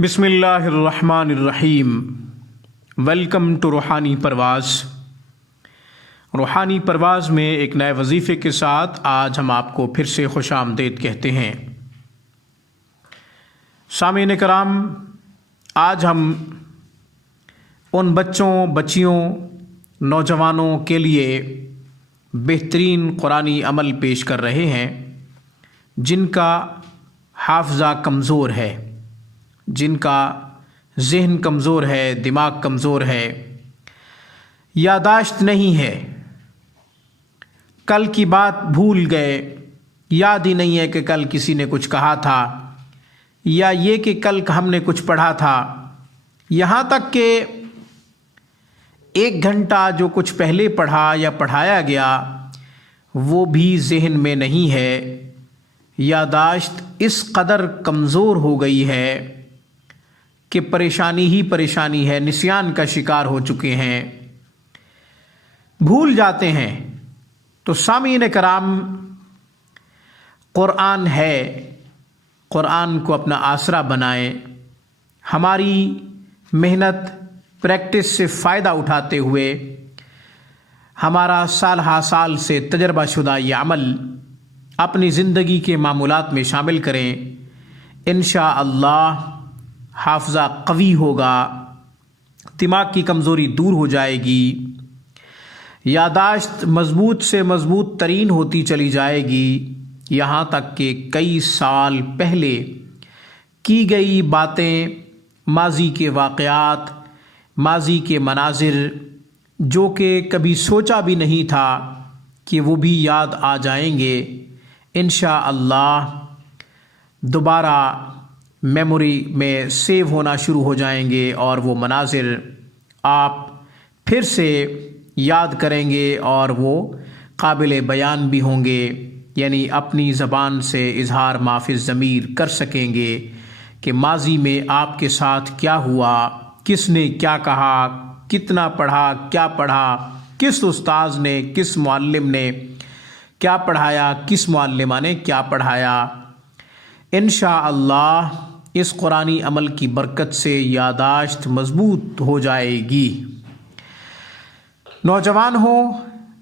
بسم اللہ الرحمن الرحیم۔ ویلکم ٹو روحانی پرواز۔ روحانی پرواز میں ایک نئے وظیفے کے ساتھ آج ہم آپ کو پھر سے خوش آمدید کہتے ہیں۔ سامعین کرام، آج ہم ان بچوں، بچیوں، نوجوانوں کے لیے بہترین قرآنی عمل پیش کر رہے ہیں جن کا حافظہ کمزور ہے، جن کا ذہن کمزور ہے، دماغ کمزور ہے، یادداشت نہیں ہے، کل کی بات بھول گئے، یاد ہی نہیں ہے کہ کل کسی نے کچھ کہا تھا، یا یہ کہ کل ہم نے کچھ پڑھا تھا، یہاں تک کہ 1 گھنٹہ جو کچھ پہلے پڑھا یا پڑھایا گیا وہ بھی ذہن میں نہیں ہے۔ یادداشت اس قدر کمزور ہو گئی ہے کہ پریشانی ہی پریشانی ہے، نسیان کا شکار ہو چکے ہیں، بھول جاتے ہیں۔ تو سامعین کرام، قرآن ہے، قرآن کو اپنا آسرا بنائیں، ہماری محنت پریکٹس سے فائدہ اٹھاتے ہوئے ہمارا سال ہا سال سے تجربہ شدہ یہ عمل اپنی زندگی کے معمولات میں شامل کریں۔ انشاءاللہ حافظہ قوی ہوگا، دماغ کی کمزوری دور ہو جائے گی، یادداشت مضبوط سے مضبوط ترین ہوتی چلی جائے گی، یہاں تک کہ کئی سال پہلے کی گئی باتیں، ماضی کے واقعات، ماضی کے مناظر جو کہ کبھی سوچا بھی نہیں تھا کہ وہ بھی یاد آ جائیں گے، انشاءاللہ دوبارہ میموری میں سیو ہونا شروع ہو جائیں گے، اور وہ مناظر آپ پھر سے یاد کریں گے اور وہ قابل بیان بھی ہوں گے، یعنی اپنی زبان سے اظہار ما فی الضمیر کر سکیں گے کہ ماضی میں آپ کے ساتھ کیا ہوا، کس نے کیا کہا، کتنا پڑھا، کیا پڑھا، کس استاذ نے، کس معلم نے کیا پڑھایا، کس معلمہ نے کیا پڑھایا۔ انشاءاللہ اس قرآنی عمل کی برکت سے یادداشت مضبوط ہو جائے گی۔ نوجوان ہوں،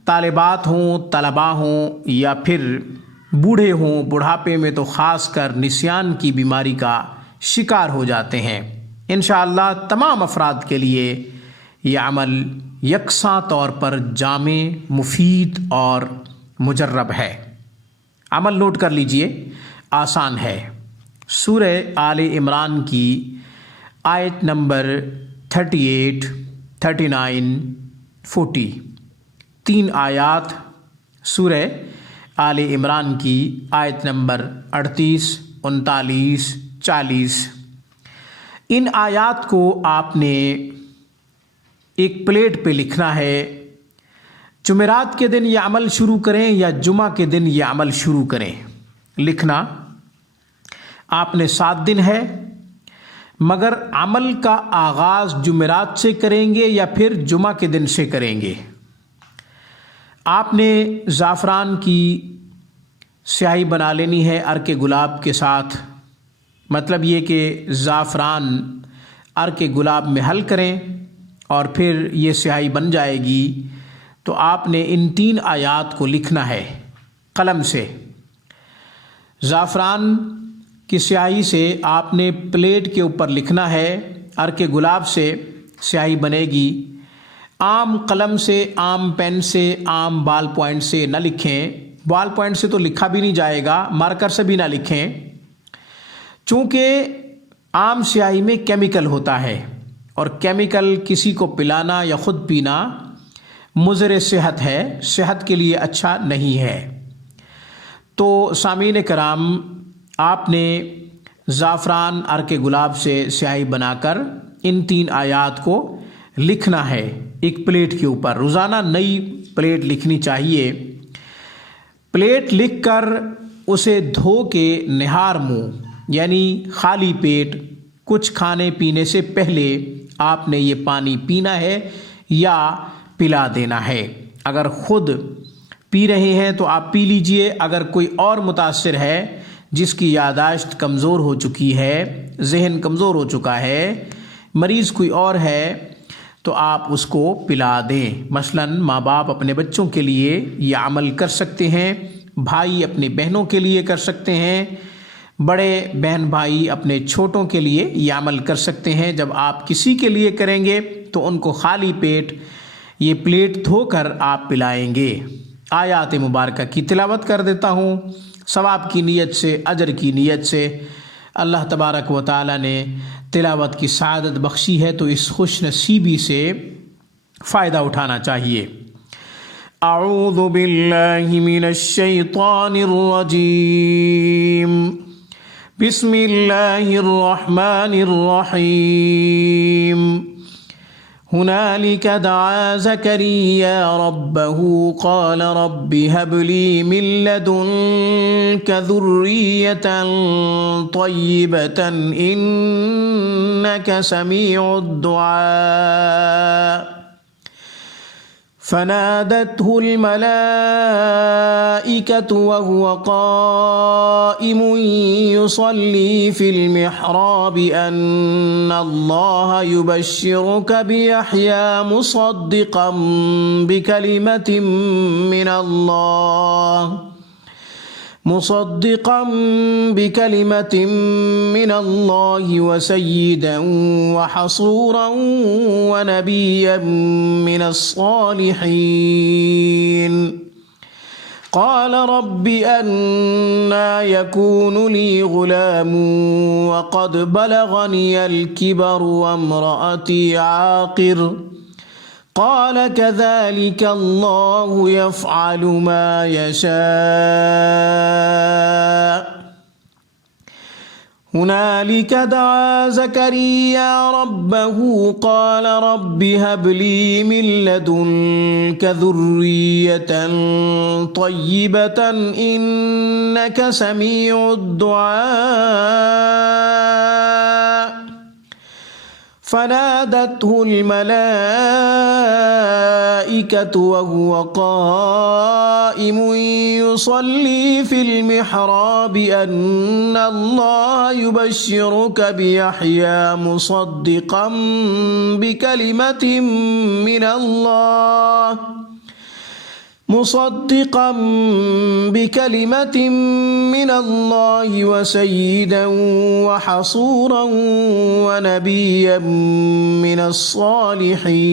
طالبات ہوں، طلباء ہوں، یا پھر بوڑھے ہوں، بڑھاپے میں تو خاص کر نسیان کی بیماری کا شکار ہو جاتے ہیں، انشاءاللہ تمام افراد کے لیے یہ عمل یکساں طور پر جامع، مفید اور مجرب ہے۔ عمل نوٹ کر لیجئے، آسان ہے۔ سورہ آل عمران کی آیت نمبر 38، 39، 40، 3 آیات سورہ آل عمران کی آیت نمبر 38، 39، 40۔ ان آیات کو آپ نے ایک پلیٹ پہ لکھنا ہے۔ جمعرات کے دن یہ عمل شروع کریں یا جمعہ کے دن یہ عمل شروع کریں، لکھنا آپ نے 7 دن ہے، مگر عمل کا آغاز جمعرات سے کریں گے یا پھر جمعہ کے دن سے کریں گے۔ آپ نے زعفران کی سیاہی بنا لینی ہے عرق گلاب کے ساتھ، مطلب یہ کہ زعفران عرق گلاب میں حل کریں اور پھر یہ سیاہی بن جائے گی۔ تو آپ نے ان 3 آیات کو لکھنا ہے قلم سے۔ زعفران کی سیاہی سے آپ نے پلیٹ کے اوپر لکھنا ہے، عرق گلاب سے سیاہی بنے گی۔ عام قلم سے، عام پین سے، عام بال پوائنٹ سے نہ لکھیں، بال پوائنٹ سے تو لکھا بھی نہیں جائے گا، مارکر سے بھی نہ لکھیں، چونکہ عام سیاہی میں کیمیکل ہوتا ہے اور کیمیکل کسی کو پلانا یا خود پینا مضر صحت ہے، صحت کے لیے اچھا نہیں ہے۔ تو سامعین کرام، آپ نے زعفران عرق گلاب سے سیاہی بنا کر ان 3 آیات کو لکھنا ہے ایک پلیٹ کے اوپر۔ روزانہ نئی پلیٹ لکھنی چاہیے۔ پلیٹ لکھ کر اسے دھو کے نہار منہ، یعنی خالی پیٹ، کچھ کھانے پینے سے پہلے آپ نے یہ پانی پینا ہے یا پلا دینا ہے۔ اگر خود پی رہے ہیں تو آپ پی لیجئے، اگر کوئی اور متاثر ہے جس کی یادداشت کمزور ہو چکی ہے، ذہن کمزور ہو چکا ہے، مریض کوئی اور ہے تو آپ اس کو پلا دیں۔ مثلاً ماں باپ اپنے بچوں کے لیے یہ عمل کر سکتے ہیں، بھائی اپنی بہنوں کے لیے کر سکتے ہیں، بڑے بہن بھائی اپنے چھوٹوں کے لیے یہ عمل کر سکتے ہیں۔ جب آپ کسی کے لیے کریں گے تو ان کو خالی پیٹ یہ پلیٹ دھو کر آپ پلائیں گے۔ آیات مبارکہ کی تلاوت کر دیتا ہوں، ثواب کی نیت سے، اجر کی نیت سے۔ اللہ تبارک و تعالی نے تلاوت کی سعادت بخشی ہے تو اس خوش نصیبی سے فائدہ اٹھانا چاہیے۔ اعوذ باللہ من الشیطان الرجیم، بسم اللہ الرحمن الرحیم۔ هنالك دعا زكريا ربه قال رب هب لي من لدنك ذرية طيبة إنك سميع الدعاء فنادته الملائكة وهو قائم يصلي في المحراب أن الله يبشرك بيحيى مصدقا بكلمة من الله وسيدا وحصورا ونبيا من الصالحين قال رب أنى يكون لي غلام وقد بلغني الكبر وامرأتي عاقر قال كذلك الله يفعل ما يشاء هنالك دعا زكريا ربه قال رب هب لي من لدنك ذرية طيبة إنك سميع الدعاء فنادته الملائكة وهو قائم يصلي في المحراب أن الله يبشرك بيحيى مصدقا بكلمة من الله وسيدا وحصورا ونبيا من الصالحين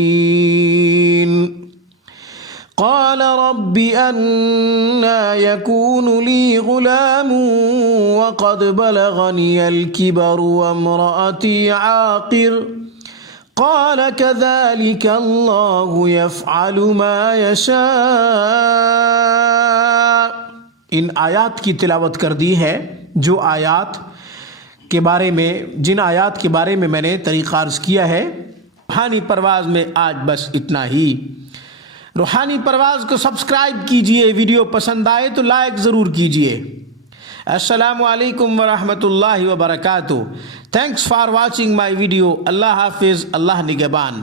قال رب أنى يكون لي غلام وقد بلغني الكبر وامرأتي عاقر قال كذلك الله يفعل ما يشاء۔ ان آیات کی تلاوت کر دی ہے جن آیات کے بارے میں میں نے طریقہ عرض کیا ہے۔ روحانی پرواز میں آج بس اتنا ہی۔ روحانی پرواز کو سبسکرائب کیجئے، ویڈیو پسند آئے تو لائک ضرور کیجئے۔ السلام علیکم ورحمۃ اللہ وبرکاتہ۔ Thanks for watching my video. اللہ حافظ، اللہ نگہبان۔